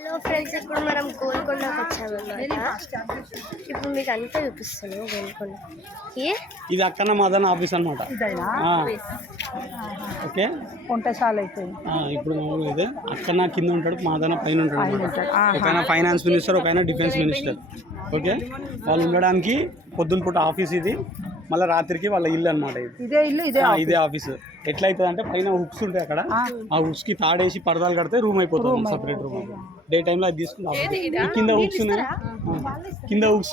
Hello friends, ఇప్పుడు మనం గోల్కొండకి వచ్చామన్నమాట. ఇప్పుడు మీకు అంతా చూపిస్తాను. గోల్కొండ ఇది అక్కన మదన్ ఆఫీస్ అనమాట. ఓకే, వంటశాల అయితే ఇప్పుడు ఇది అక్కన కింద ఉంటాడు, మాదన పైన ఉంటాడు. ఒకైనా ఫైనాన్స్ మినిస్టర్, ఒకైనా డిఫెన్స్ మినిస్టర్. ఓకే, వాళ్ళు ఉండడానికి పొద్దున పూట ఆఫీస్ ఇది, మళ్ళీ రాత్రికి వాళ్ళ ఇల్లు అనమాట. ఇదే ఆఫీస్. ఎట్లయితుంది అంటే పైన హుక్స్ ఉంటాయి అక్కడ, ఆ హుక్స్ కి తాడేసి పరదాలు కడితే రూమ్ అయిపోతుంది, సపరేట్ రూమ్. డే టైంలో అది తీసుకుంటాం. కింద హుక్స్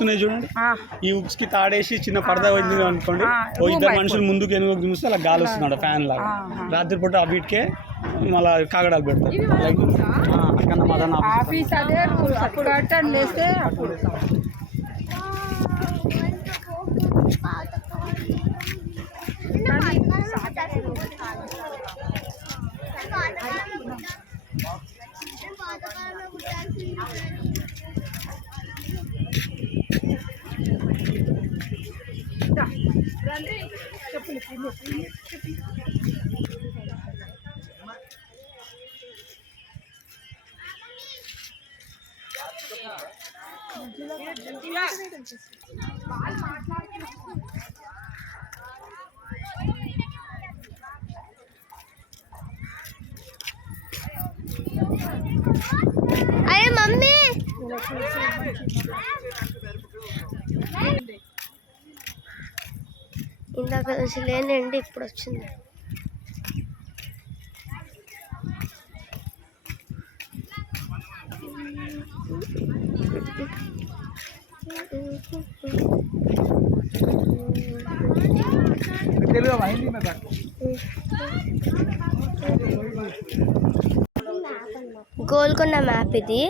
ఉన్నాయి, చూడండి. ఈ హుక్స్ కి తాడేసి చిన్న పరదా వచ్చింది అనుకోండి, ఓ ఇద్దరు మనుషులు ముందుకు ఎనుగు చూస్తే అలా గాలి వస్తున్నాడు, ఫ్యాన్ లాగా. రాత్రిపూట ఆ వీటికే మళ్ళీ కాగడాలు పెడతారు. అక్కడ మదన్ ఆఫీస్. అరే మమ్మీ, ఇందాక నుంచి లేనండి, ఇప్పుడు వచ్చింది. గోల్కొండ మ్యాప్ ఇది.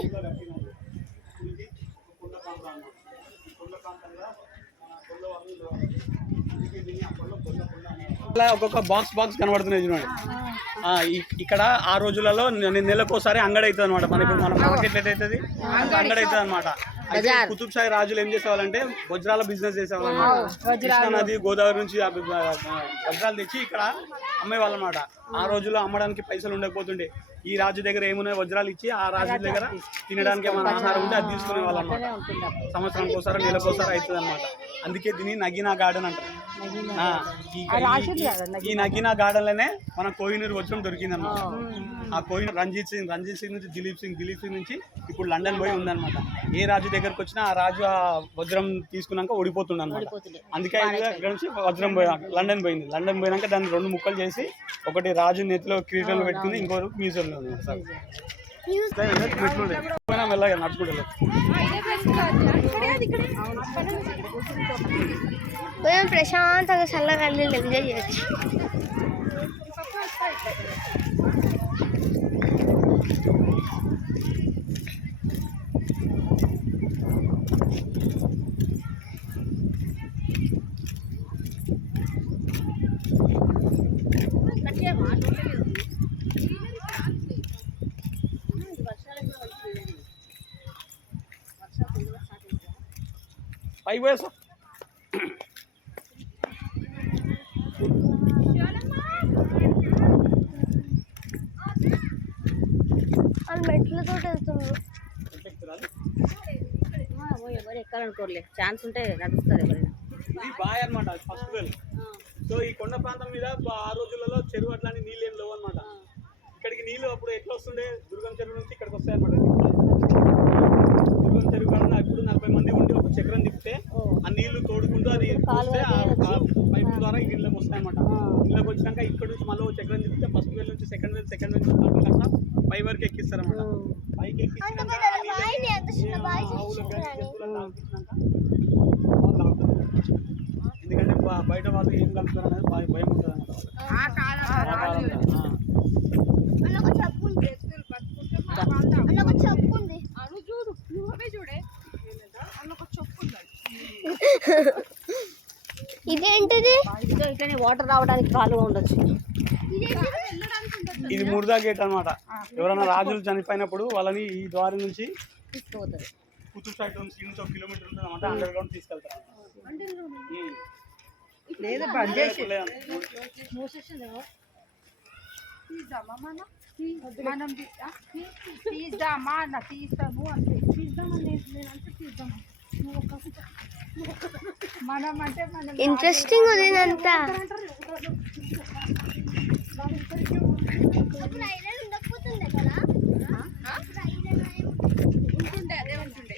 ఒక్కొక్క బాక్స్ కనబడుతున్నాయి చూడండి. ఇక్కడ ఆ రోజులలో నెలకోసారి అంగడి అవుతుంది అనమాట. మన ఇప్పుడు మన మార్కెట్ ఎట్లయితుంది, అంగడి అవుతుంది అనమాట. కుతుబ్ షాహీ రాజులు ఏం చేసేవాళ్ళంటే వజ్రాల బిజినెస్ చేసేవాళ్ళు. కృష్ణా నది, గోదావరి నుంచి వజ్రాలు తెచ్చి ఇక్కడ అమ్మేవాళ్ళు అనమాట. ఆ రోజుల్లో అమ్మడానికి పైసలు ఉండకపోతుండే. ఈ రాజు దగ్గర ఏమున్నాయి వజ్రాలు ఇచ్చి ఆ రాజు దగ్గర తినడానికి ఏమైనా ఆహారం ఉంటే అది తీసుకునే వాళ్ళు అనమాట. సంవత్సరానికి ఒకసారి, నెలకోసారి అవుతుంది అనమాట. అందుకే దీన్ని నగీనా గార్డెన్ అంటారు. ఈ నగీనా గార్డెన్ లోనే మన కోహినూర్ వజ్రం దొరికింది అనమాట. ఆ కోహినూర్ రంజిత్ సింగ్ నుంచి దిలీప్ సింగ్ నుంచి ఇప్పుడు లండన్ పోయి ఉందన్నమాట. ఏ రాజు దగ్గరకు వచ్చినా ఆ రాజు ఆ వజ్రం తీసుకున్నాక ఓడిపోతుంది అనమాట. అందుకే ఇక్కడ నుంచి వజ్రం లండన్ పోయింది. లండన్ పోయినాక దాన్ని 2 ముక్కలు చేసి, ఒకటి రాజు నెత్తిలో కిరీటంలో పెట్టుకుంది, ఇంకోటి మ్యూజియంలో ఉంది. మెల్లగా నడుచుకుంటా ప్రశాంతంగా చల్లగా ఎంజాయ్ చేయొచ్చు. పై వయసు మెట్లతో వెళ్తున్నారు. ఎవరు ఎక్కాలనుకోలే, ఛాన్స్ ఉంటే నడుస్తారు ఎవరైనా. ఇది బాయ్ అనమాట, ఫస్ట్ వెల్. సో ఈ కొండ ప్రాంతం మీద ఆ రోజులలో చెరువు అట్లాంటి నీళ్ళు ఏం లేవు అనమాట. ఇక్కడికి నీళ్ళు అప్పుడు ఎట్లా వస్తుండే, దుర్గం చెరువు నుంచి ఇక్కడికి వస్తాయి అనమాట. దుర్గం చెరువు కాడ ఇప్పుడు 40 మంది ఉండి ఒక చక్రం తిప్పితే ఆ నీళ్లు తోడుకుంటూ అది వస్తే పైపు ద్వారా ఇళ్ళకి వస్తాయి అనమాట. ఇళ్ళకి వచ్చినాక ఇక్కడ నుంచి మళ్ళీ చక్రం తిప్పితే ఫస్ట్ వెల్ నుంచి సెకండ్ వెల్ నుంచి పై వరకు ఎక్కిస్తారు అనమాట. పైకి ఎక్కించినాక ఎందుకంటే బయట వాళ్ళు ఏం కలుపుతారు అనేది భయం ఉంటుంది ఇదేంటిది? ఇట్లనే వాటర్ రావడానికి కాలువ ఉండొచ్చు. ఇది ముర్దా గేట్ అనమాట. ఎవరైనా రాజులు చనిపోయినప్పుడు వాళ్ళని ఈ ద్వారం నుంచి తీసుకుపోతారు. కుతుబ్ షాహీ నుంచి 1 కిలోమీటర్ ఉంటుంది అనమాట. అండర్ గ్రౌండ్ తీసుకెళ్తారు. లేదా బంద్ చేసి మనం తీద్దామా అన్న తీస్తాము అంటే తీద్దామని నేను అంటే తీద్దామా మనం అంటే మనం ఇంట్రెస్టింగ్ ఉంది ఇదంతా. ఉంటుండే అదే ఉంటుండే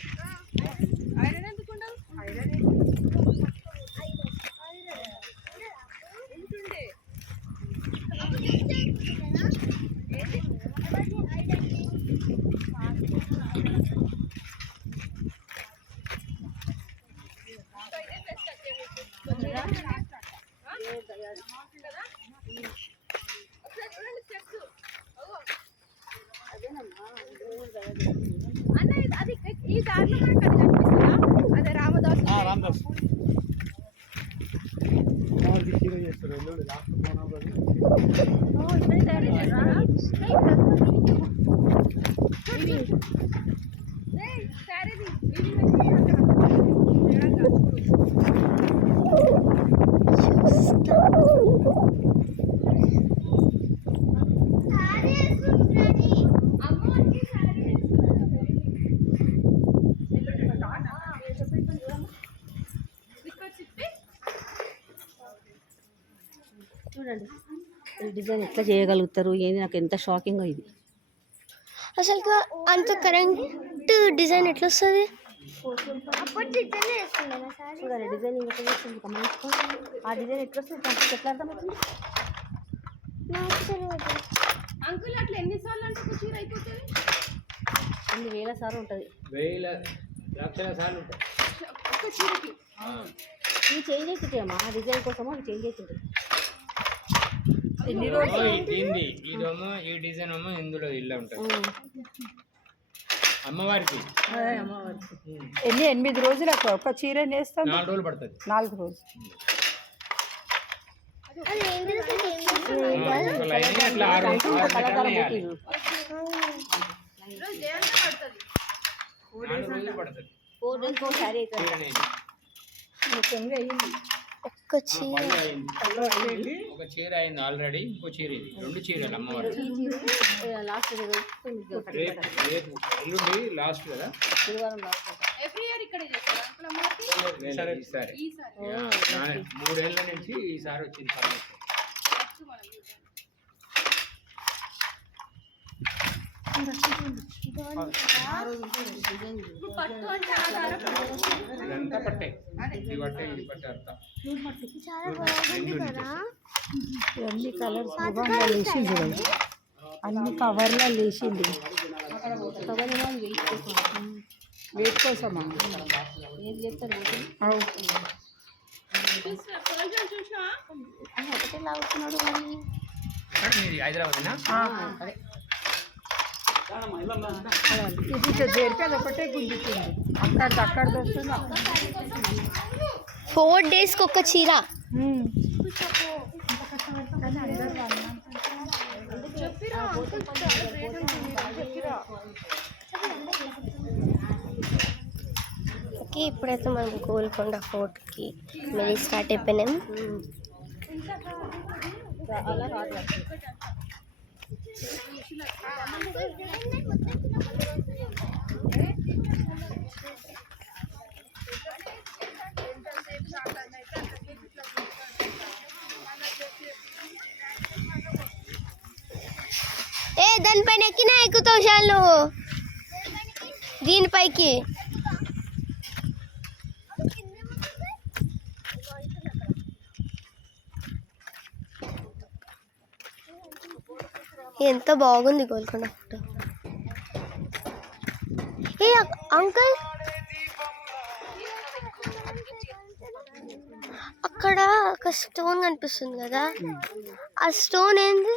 ఐరన్ ఎందుకు ఉండవు ఐరన్ ఉంటుండే అన్న అది ఈ దారిలో మనకు అది కనిపిస్తుందా అదే రామదాస్ రామదాస్ హీరో చేస్తారు ఎల్లుండి లాస్ట్ చూడండి ఈ డిజైన్ ఎట్లా చేయగలుగుతారు ఏంది, నాకు ఎంత షాకింగ్ ఇది. అసలు అంత కరెంట్ డిజైన్ ఎట్లా వస్తుంది? చూడండి డిజైనింగ్ ఎట్లా చేస్తుంది, గమనించుకో. ఆ డిజైన్ ఎట్లా వస్తుంది, దానికి ఎట్లా అర్థమవుతుంది? అంకుల్ అట్లా ఎన్నిసార్లు అంటే ఒక చీర అయిపోతుంది? అన్ని వేల సార్లు ఉంటుంది. లక్షల సార్లు ఉంటాయి ఒక్క చీరకి. ఇవి చేంజ్ అవుతుంటాయమ్మా, ఆ డిజైన్ కోసమో అవి చేంజ్ అవుతుంటాయి. దీంది ఇదేమో ఈ డిజైన్ ఏమో ఇందులో ఇల్లు ఉంటుంది అమ్మవారికి. 8 రోజులు అక్క ఒక చీర నేస్తాం. 4 రోజులు పడుతుంది. 4 రోజులు అట్లా 6 మీటర్లు వేయాలి. 4 రోజులు పడుతుంది 4 డేస్ ఒకసారి అవుతుంది. చీర అనేది. ఒక్క చీర ఒక చీర అయింది ఆల్రెడీ, ఇంకో చీర ఇది. 2 చీరలు అమ్మవారికి. లాస్ట్ రేపు ఎల్లుండి లాస్ట్ కదా. గురువారం లాస్ట్. ఎవ్రీ ఇయర్ ఇక్కడ చేస్తారా అంకుల్ అమ్మవారికి? ఈసారి ఈసారి 3 ఏళ్ళ నుంచి ఈసారి వచ్చింది పర్మిషన్. పట్టు అంటే ఆధార ఇదంతా పట్టే, ఇది పట్టే ఇది పట్టే అంతా. అన్ని కలర్స్ వేసింది చూడండి, అన్ని కవర్లో వేసింది. వెయిట్ కోసమా? ఏం చెప్తారు ఒకటే లాగుతున్నాడు మరి. మీది హైదరాబాదేనా? ఇది చేరితే అది ఒకటే గుంజుతుంది, అక్కడ వస్తుంది. 4 డేస్కి ఒక్క చీర. ఓకే, ఇప్పుడైతే మనం గోల్కొండ ఫోర్ట్కి మళ్ళీ స్టార్ట్ అయిపోయినాం. దానిపైన ఎక్కినా ఎక్కుతావు చాలు నువ్వు దీనిపైకి. ఎంత బాగుంది గోల్కొండ ఫోటో. ఏ అంకుల్, అక్కడ ఒక స్టోన్ కనిపిస్తుంది కదా, ఆ స్టోన్ ఏంది?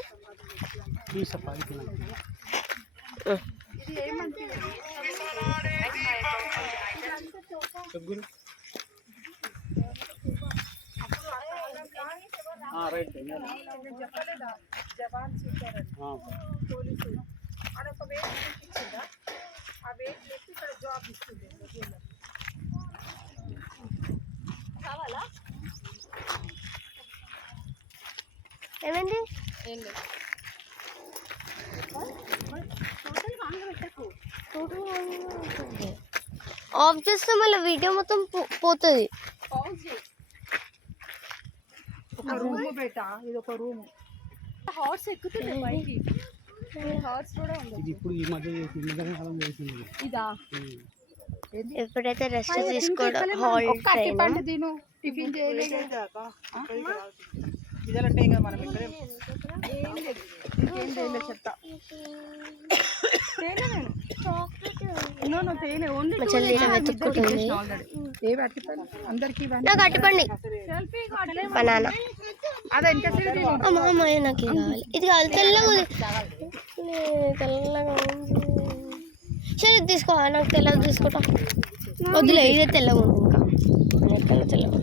రైట్. జవాన్ సీటర్ పోలీసు అదొక వెయిట్ ఇచ్చిందా, ఆ వెయిట్ పెట్టి ఇక్కడ జాబ్ ఇస్తుంది. కావాలా? ఏమైంది? ఏం లేదు. ఆఫ్ చేస్తే మళ్ళీ వీడియో మొత్తం పోతుంది. ఒక రూమ్ బేటా, ఇది ఒక రూమ్. హార్స్ ఎక్కుతుంది పైకి. హార్స్ కూడా ఉంది. ఇది ఇప్పుడు ఈ మధ్యకాలం చేసింది. ఇదా ఎప్పుడైతే రెస్ట్ తీసుకోవడం హాల్ ట్రైన్ పండు తిను, టిఫిన్ చేయలేదు. ఇదంటే ఇంకా మనం ఇక్కడ ఏం లేదు, ఇంకేం చేయలేదు చెప్తా. తేలే నేను తేలే ఓన్లీ మా చెల్లి ఇలా వెతుక్కుంటుంది. ఏ అట్టిపండి అందరికి నాకు అట్టుపండి బనానా. అదే ఇంకా అమ్మ నాకు ఇది కావాలి, ఇది కావాలి. తెల్లగా ఉంది, తెల్లగా ఉంది. సరే తీసుకో, నాకు తెల్లగా తీసుకుంటా. వద్దులే, ఇదే తెల్లగా ఉంది. ఇంకా తెల్లగా